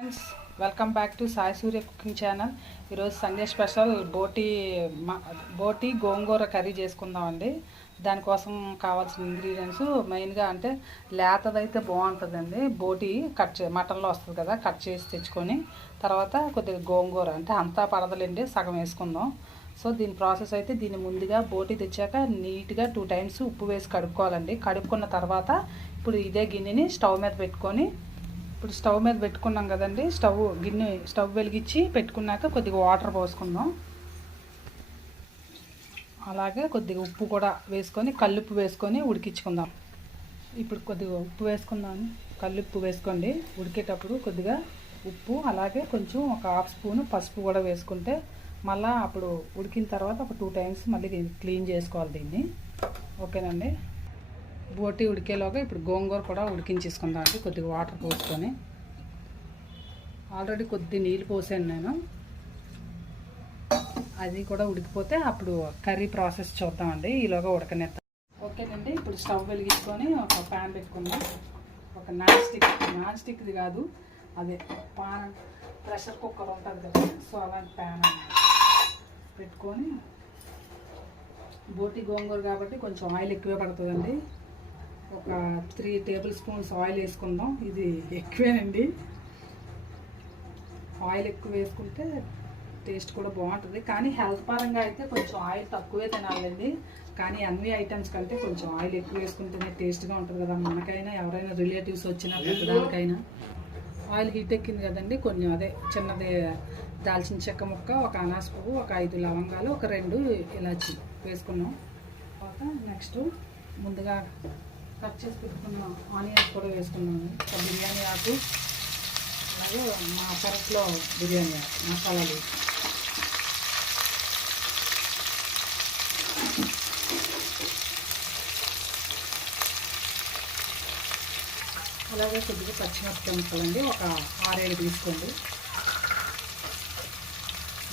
Friends, welcome back to Sai Surya cooking channel. ఈరోజు Sunday special బోటి గోంగూర curry చేసుకుందామండి. దానికోసం కావాల్సిన ఇంగ్రీడియంట్స్ మెయిన్గా అంటే లేతదైతే బాగుంటుందండి. బోటి మటన్లో వస్తుంది కదా, కట్ చేసి తెచ్చుకొని తర్వాత కొద్దిగా గోంగూర అంటే అంతా పడదలండి, సగం వేసుకుందాం. సో దీని ప్రాసెస్ అయితే దీన్ని ముందుగా బోటి తెచ్చాక నీట్గా 2 times ఉప్పు వేసి కడుక్కోవాలండి. కడుక్కున్న తర్వాత ఇప్పుడు ఇదే గిన్నెని స్టవ్ మీద పెట్టుకున్నాం కదండి. స్టవ్ వెలిగించి పెట్టుకున్నాక కొద్దిగా వాటర్ పోసుకుందాం. అలాగే కొద్దిగా ఉప్పు కూడా వేసుకొని కల్లుప్పు వేసుకొని ఉడికించుకుందాం. ఇప్పుడు కొద్దిగా ఉప్పు వేసుకుందాం. కల్లుప్పు వేసుకోండి. ఉడికేటప్పుడు కొద్దిగా ఉప్పు అలాగే కొంచెం ఒక 1/2 స్పూన్ పసుపు కూడా వేసుకుంటే మళ్ళీ అప్పుడు ఉడికిన తర్వాత ఒక 2 times మళ్ళీ క్లీన్ చేసుకోవాలి దీన్ని. ఓకేనండి. బోటి ఉడికేలోగా ఇప్పుడు గోంగూర కూడా ఉడికించేసుకుందాం అండి. కొద్దిగా వాటర్ పోసుకొని ఆల్రెడీ కొద్ది నీళ్ళు పోసాను నేను. అది కూడా ఉడికిపోతే అప్పుడు కర్రీ ప్రాసెస్ చూద్దామండి. ఈలోగా ఉడకనేద్దాం. ఓకేనండి. ఇప్పుడు స్టవ్ వెలిగించుకొని ఒక ప్యాన్ పెట్టుకుందాం. ఒక నాన్ స్టిక్ది కాదు, అదే ప్రెషర్ కుక్కర్ ఉంటుంది కదా, సో అలాంటి ప్యాన్ పెట్టుకొని బోటి గోంగూర కాబట్టి కొంచెం ఆయిల్ ఎక్కువే పడుతుందండి. ఒక 3 tablespoons ఆయిల్ వేసుకుందాం. ఇది ఎక్కువేనండి. ఆయిల్ ఎక్కువ వేసుకుంటే టేస్ట్ కూడా బాగుంటుంది, కానీ హెల్త్ పరంగా అయితే కొంచెం ఆయిల్ తక్కువే తినాలండి. కానీ అన్ని ఐటమ్స్ కంటే కొంచెం ఆయిల్ ఎక్కువ వేసుకుంటేనే టేస్ట్గా ఉంటుంది కదా, మనకైనా ఎవరైనా రిలేటివ్స్ వచ్చినా పెట్టడానికైనా. ఆయిల్ హీట్ ఎక్కింది కదండి. కొంచెం చిన్నది దాల్చిన చెక్క ముక్క, ఒక అనాస పువ్వు, ఒక 5 లవంగాలు, ఒక 2 ఇలాచి వేసుకున్నాం. తర్వాత నెక్స్ట్ ముందుగా కట్ చేసి పెట్టుకున్న ఆనియన్స్ కూడా వేసుకున్నాము. బిర్యానీ ఆకు, అలాగే మా పెరట్లో బిర్యానీ ఆకు మసాలాలు, అలాగే కొద్దిగా పచ్చిమిరపకాయ ముక్కలండి, ఒక 6-7 తీసుకోండి.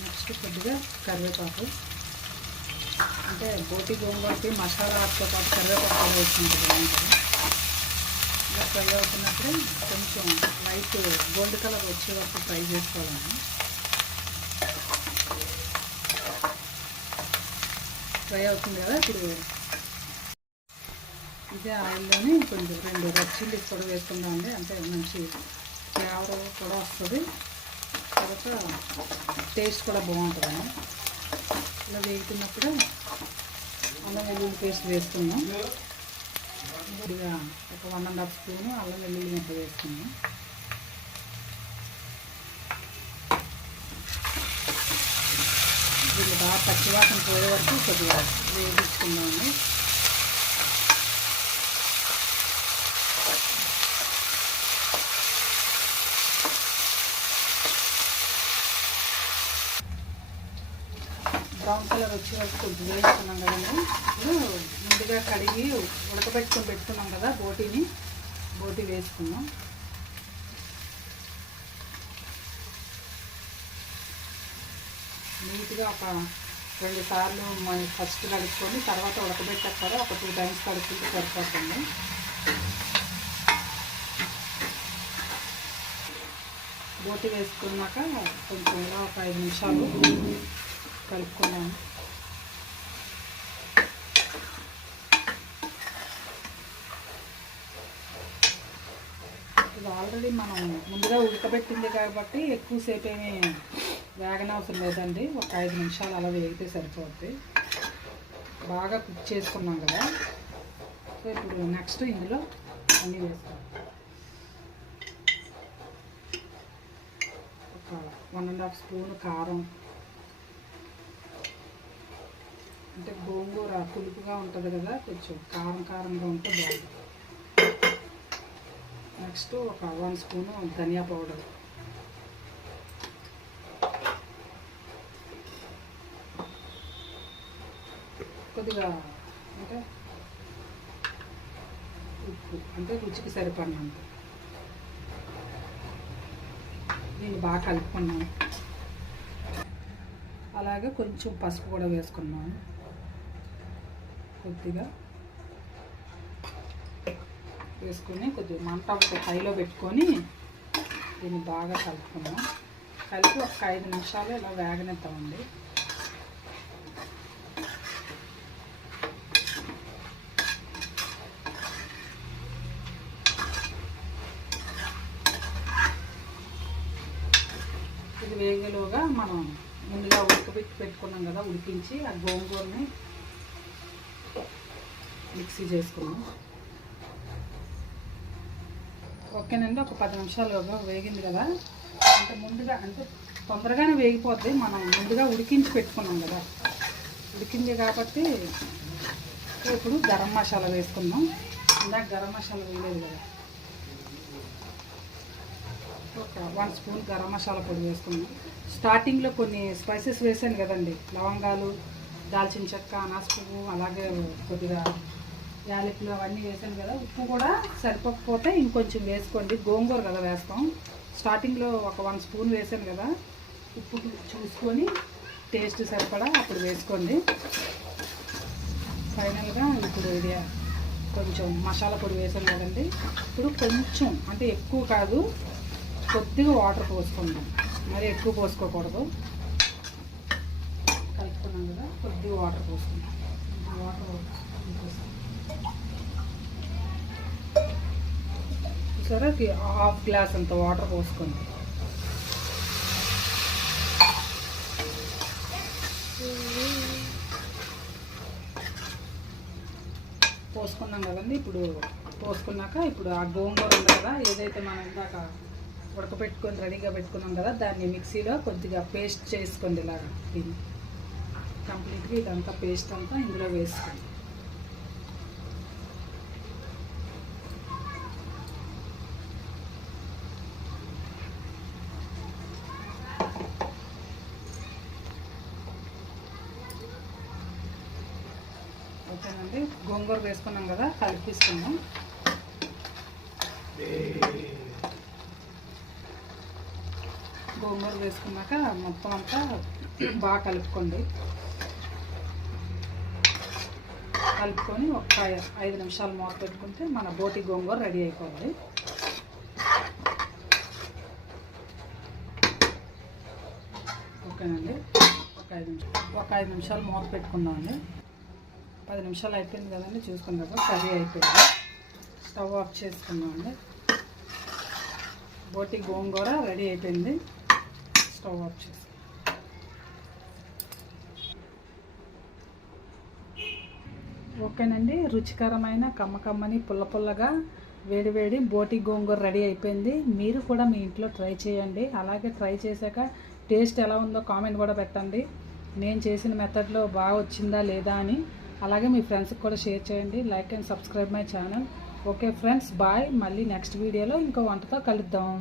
నెక్స్ట్ కొద్దిగా కరివేపాకు, అంటే బోటి గోంగూరకి మసాలా ఆకుతో పాటు కరివేపాకు వేసుకుంటుంది బాగుంటుంది. ఇలా ఫ్రై అవుతున్నప్పుడు కొంచెం లైట్ గోల్డ్ కలర్ వచ్చే వరకు ఫ్రై చేసుకోవాలండి. ఫ్రై అవుతుంది కదా, ఇప్పుడు ఇదే ఆయిల్లోని కొంచెం 2 రెడ్ చిల్లీస్ కూడా వేసుకుందామండి. అంటే మంచి ఫ్లేవర్ కూడా వస్తుంది, తర్వాత టేస్ట్ కూడా బాగుంటుందండి. ఇలా వేగుతున్నప్పుడు అల్లం వెల్లుల్లి పేస్ట్ వేసుకున్నాం. కొద్దిగా ఒక 1.5 స్పూన్ అల్లం వెల్లుల్లి ముద్ద వేసుకున్నాం. దీన్ని బాగా పచ్చివాసన పోయే వరకు కొద్దిగా వేగించుకున్నాము. బ్రౌన్ కలర్ వచ్చే వరకు కొద్దిగా వేసుకున్నాం కదండి. ఇప్పుడు ముందుగా కడిగి పెట్టుకున్నాం కదా బోటి వేసుకున్నాం. నీట్గా ఒక 2 సార్లు ఫస్ట్ కడుక్కొని తర్వాత ఉడకబెట్టాక కూడా ఒక 2 times కడుక్కుంటే సరిపోతుంది. బోటి వేసుకున్నాక కొంచెం ఇలా ఒక 5 నిమిషాలు కలుపుకున్నాము. ఇది ఆల్రెడీ మనం ముందుగా ఉడకబెట్టింది కాబట్టి ఎక్కువసేపు ఏమీ వేగనవసరం లేదండి. ఒక 5 నిమిషాలు అలా వేగితే సరిపోద్ది. బాగా కుక్ చేసుకున్నాం కదా. సో ఇప్పుడు నెక్స్ట్ ఇందులో అన్నీ వేసుకోవాలి. ఒక 1.5 స్పూన్ కారం, అంటే గోంగూర పులుపుగా ఉంటుంది కదా, కొంచెం కారంగా ఉంటే బాగుంటుంది. నెక్స్ట్ ఒక 1 స్పూను ధనియా పౌడర్, కొద్దిగా అంటే ఉప్పు, అంటే రుచికి సరిపడినంత. దీన్ని బాగా కలుపుకున్నాను. అలాగే కొంచెం పసుపు కూడా వేసుకున్నాను. కొద్దిగా వేసుకొని కొద్దిగా మంట ఒకటి హైలో పెట్టుకొని దీన్ని బాగా కలుపుకుందాం. కలిపి ఒక 5 నిమిషాలు ఇలా వేగనిద్దామండి. ఇది వేగలోగా మనం ముందుగా ఉడకబెట్టి పెట్టుకున్నాం కదా, ఉడికించి ఆ గోంగూరని మిక్సీ చేసుకున్నాం. ఓకేనండి, ఒక 10 నిమిషాలుగా వేగింది కదా. అంటే ముందుగా అంటే తొందరగానే వేగిపోద్ది, మనం ముందుగా ఉడికించి పెట్టుకున్నాం కదా, ఉడికింది కాబట్టి. ఇప్పుడు గరం మసాలా వేసుకుందాం. ఇందాక గరం మసాలా వేయలేదు కదా. ఒక 1 స్పూన్ గరం మసాలా పొడి వేసుకుందాం. స్టార్టింగ్లో కొన్ని స్పైసెస్ వేసాను కదండి, లవంగాలు, దాల్చిన చెక్క, అనాస పువ్వు, అలాగే కొద్దిగా యాలకులు అవన్నీ వేసాను కదా. ఉప్పు కూడా సరిపోకపోతే ఇంకొంచెం వేసుకోండి, గోంగూర కదా వేస్తాం. స్టార్టింగ్లో ఒక 1 స్పూన్ వేసాను కదా, ఉప్పు చూసుకొని టేస్ట్ సరిపడా అప్పుడు వేసుకోండి. ఫైనల్గా ఇప్పుడు ఇది కొంచెం మసాలా పొడి వేసాను కదండి. ఇప్పుడు కొంచెం అంటే ఎక్కువ కాదు, కొద్దిగా వాటర్ పోసుకుందాం, మరి ఎక్కువ పోసుకోకూడదు. కలుపుకున్నాం కదా, కొద్దిగా వాటర్ పోసుకుందాం. వాటర్ సరే, 1/2 గ్లాస్ అంత వాటర్ పోసుకోండి. పోసుకున్నాం కదండి. ఇప్పుడు పోసుకున్నాక ఇప్పుడు ఆ గోంగూర ఉంది కదా, ఏదైతే మనం ఇందాక ఉడకపెట్టుకొని రెడీగా పెట్టుకున్నాం కదా, దాన్ని మిక్సీలో కొద్దిగా పేస్ట్ చేసుకోండి. ఇలాగా దీన్ని కంప్లీట్గా ఇదంతా పేస్ట్ అంతా ఇందులో వేసుకోండి. ఓకేనండి, గోంగూర వేసుకున్నాం కదా, కలిపిస్తున్నాం. గోంగూర వేసుకున్నాక మొత్తం అంతా బాగా కలుపుకోండి. కలుపుకొని ఒక 5 నిమిషాలు మూత పెట్టుకుంటే మన బోటి గోంగూర రెడీ అయిపోవాలి. ఓకేనండి, ఒక 5 నిమిషాలు మూత పెట్టుకుందామండి. 10 నిమిషాలు అయిపోయింది కదండి, చూసుకున్నాక కర్రీ అయిపోయింది. స్టవ్ ఆఫ్ చేసుకున్నామండి. బోటి గోంగూర రెడీ అయిపోయింది. స్టవ్ ఆఫ్ చేసి ఓకేనండి, రుచికరమైన కమ్మకమ్మని పుల్లగా వేడివేడి బోటి గోంగూర రెడీ అయిపోయింది. మీరు కూడా మీ ఇంట్లో ట్రై చేయండి. అలాగే ట్రై చేశాక టేస్ట్ ఎలా ఉందో కామెంట్ కూడా పెట్టండి. నేను చేసిన మెథడ్లో బాగా వచ్చిందా లేదా అని. అలాగే మీ ఫ్రెండ్స్కి కూడా షేర్ చేయండి. Like and subscribe my channel. Okay friends, bye. మళ్ళీ నెక్స్ట్ వీడియోలో ఇంకో వంటతో కలుద్దాం.